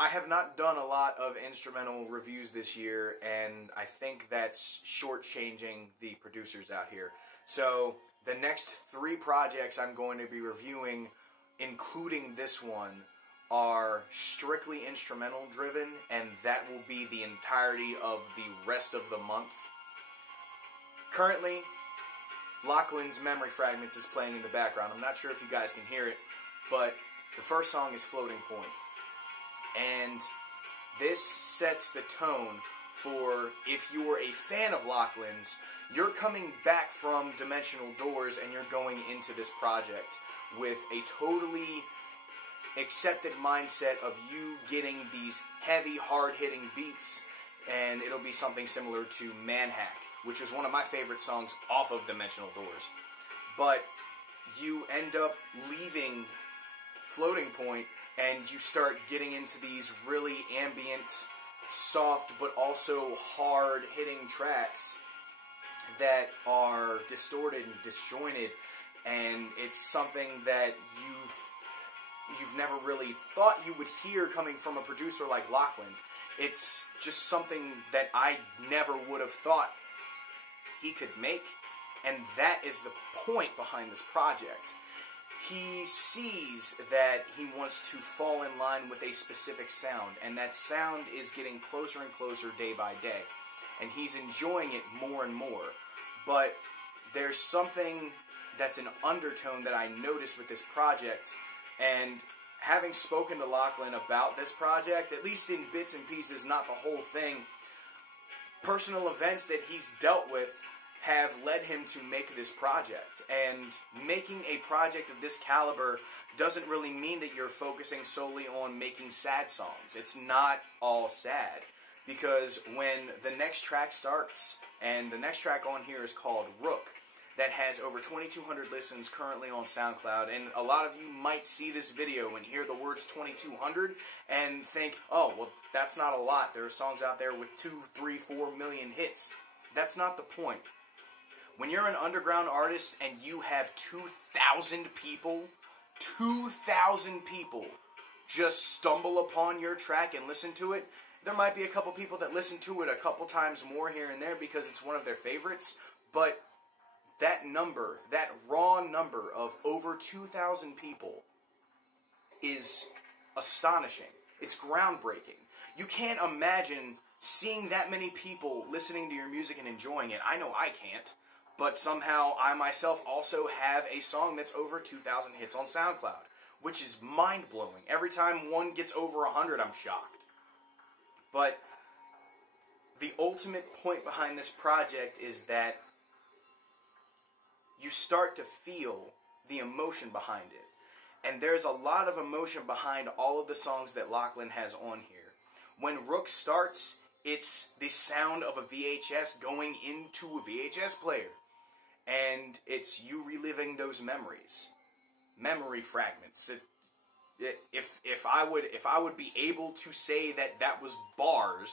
I have not done a lot of instrumental reviews this year, and I think that's shortchanging the producers out here. So the next 3 projects I'm going to be reviewing, including this one, are strictly instrumental driven, and that will be the entirety of the rest of the month. Currently, Locklan's Memory Fragments is playing in the background. I'm not sure if you guys can hear it, but the first song is Floating Point. And this sets the tone for, if you were a fan of Locklan's, you're coming back from Dimensional Doors and you're going into this project with a totally accepted mindset of you getting these heavy, hard-hitting beats, and it'll be something similar to Manhack, which is one of my favorite songs off of Dimensional Doors. But you end up leaving Floating Point and you start getting into these really ambient, soft, but also hard-hitting tracks that are distorted and disjointed, and it's something that you've never really thought you would hear coming from a producer like Locklan. It's just something that I never would have thought he could make, and that is the point behind this project. He sees that he wants to fall in line with a specific sound, and that sound is getting closer and closer day by day, and he's enjoying it more and more. But there's something that's an undertone that I noticed with this project, and having spoken to Locklan about this project, at least in bits and pieces, not the whole thing, personal events that he's dealt with have led him to make this project. And making a project of this caliber doesn't really mean that you're focusing solely on making sad songs. It's not all sad. Because when the next track starts, and the next track on here is called Rook, that has over 2,200 listens currently on SoundCloud, and a lot of you might see this video and hear the words 2,200 and think, oh, well, that's not a lot. There are songs out there with 2, 3, 4 million hits. That's not the point. When you're an underground artist and you have 2,000 people just stumble upon your track and listen to it, there might be a couple people that listen to it a couple times more here and there because it's one of their favorites, but that number, that raw number of over 2,000 people is astonishing. It's groundbreaking. You can't imagine seeing that many people listening to your music and enjoying it. I know I can't, but somehow I myself also have a song that's over 2,000 hits on SoundCloud, which is mind-blowing. Every time one gets over 100, I'm shocked. But the ultimate point behind this project is that you start to feel the emotion behind it. And there's a lot of emotion behind all of the songs that Locklan has on here. When Rook starts, it's the sound of a VHS going into a VHS player. And it's you reliving those memories. Memory fragments. If I would be able to say that was bars,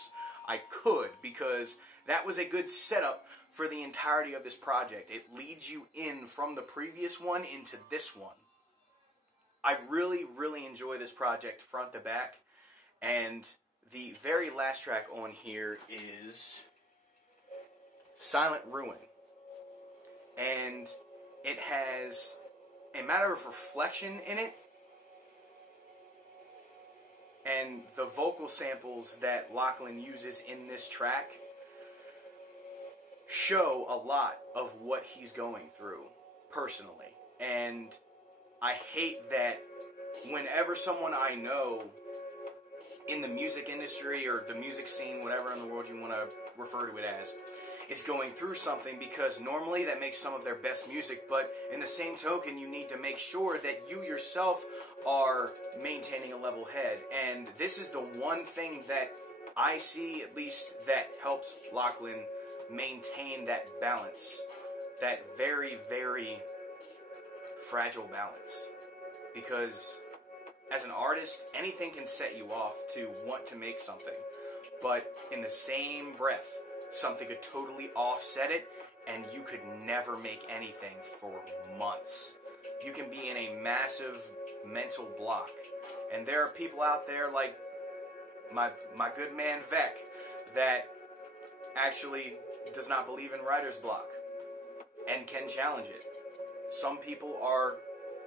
I could, because that was a good setup for the entirety of this project. It leads you in from the previous one into this one. I really, really enjoy this project front to back, and the very last track on here is Silent Ruin. And it has a matter of reflection in it, and the vocal samples that Locklan uses in this track show a lot of what he's going through, personally. And I hate that whenever someone I know in the music industry or the music scene, whatever in the world you want to refer to it as, is going through something, because normally that makes some of their best music, but in the same token, you need to make sure that you yourself are maintaining a level head. And this is the one thing that I see, at least, that helps Locklan maintain that balance. That very, very fragile balance. Because as an artist, anything can set you off to want to make something. But in the same breath, something could totally offset it, and you could never make anything for months. You can be in a massive mental block. And there are people out there like my good man Vec, that actually does not believe in writer's block and can challenge it. Some people are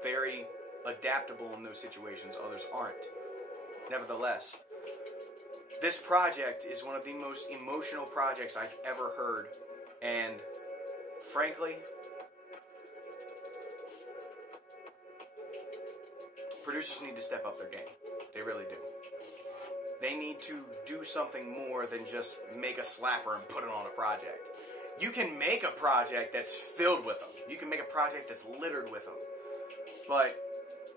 very adaptable in those situations, others aren't. Nevertheless, this project is one of the most emotional projects I've ever heard, and frankly, producers need to step up their game. They really do. They need to do something more than just make a slapper and put it on a project. You can make a project that's filled with them. You can make a project that's littered with them. But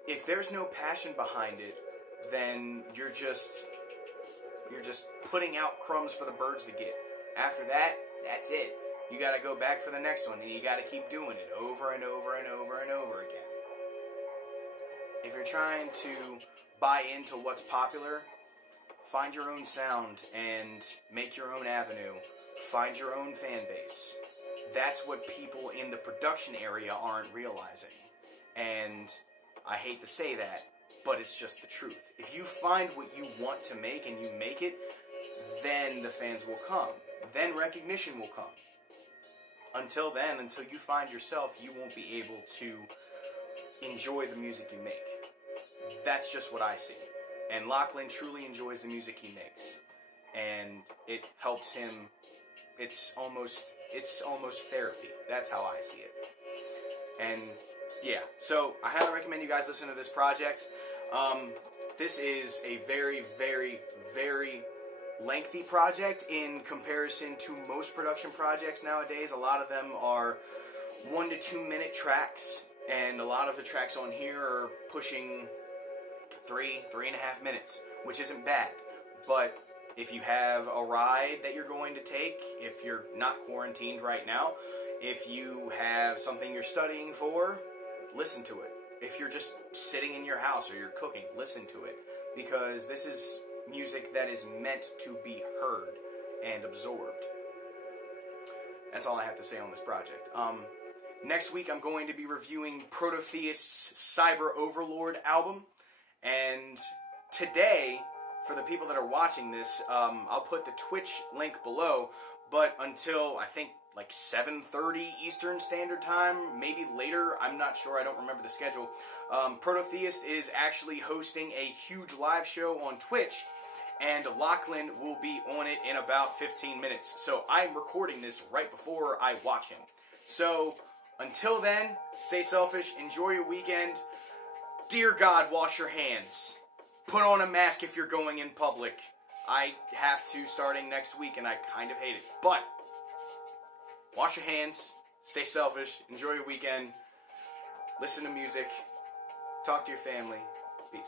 if there's no passion behind it, then you're just putting out crumbs for the birds to get. After that, that's it. You got to go back for the next one, and you got to keep doing it over and over and over and over again. If you're trying to buy into what's popular, find your own sound and make your own avenue. Find your own fan base. That's what people in the production area aren't realizing. And I hate to say that, but it's just the truth. If you find what you want to make and you make it, then the fans will come. Then recognition will come. Until then, until you find yourself, you won't be able to enjoy the music you make. That's just what I see. And Locklan truly enjoys the music he makes. And it helps him. It's almost therapy. That's how I see it. And yeah, so I highly recommend you guys listen to this project. This is a very, very, very lengthy project in comparison to most production projects nowadays. A lot of them are 1 to 2 minute tracks, and a lot of the tracks on here are pushing 3.5 minutes, which isn't bad. But if you have a ride that you're going to take, if you're not quarantined right now, if you have something you're studying for, listen to it. If you're just sitting in your house or you're cooking, listen to it. Because this is music that is meant to be heard and absorbed. That's all I have to say on this project. Next week I'm going to be reviewing Prototheist's Cyber Overlord album. And today, for the people that are watching this, I'll put the Twitch link below. But until, I think, like 7:30 Eastern Standard Time, maybe later, I'm not sure, I don't remember the schedule, Prototheist is actually hosting a huge live show on Twitch, and Locklan will be on it in about 15 minutes. So I'm recording this right before I watch him. So, until then, stay selfish, enjoy your weekend. Dear God, wash your hands. Put on a mask if you're going in public. I have to starting next week, and I kind of hate it. But wash your hands, stay selfish, enjoy your weekend, listen to music, talk to your family. Peace.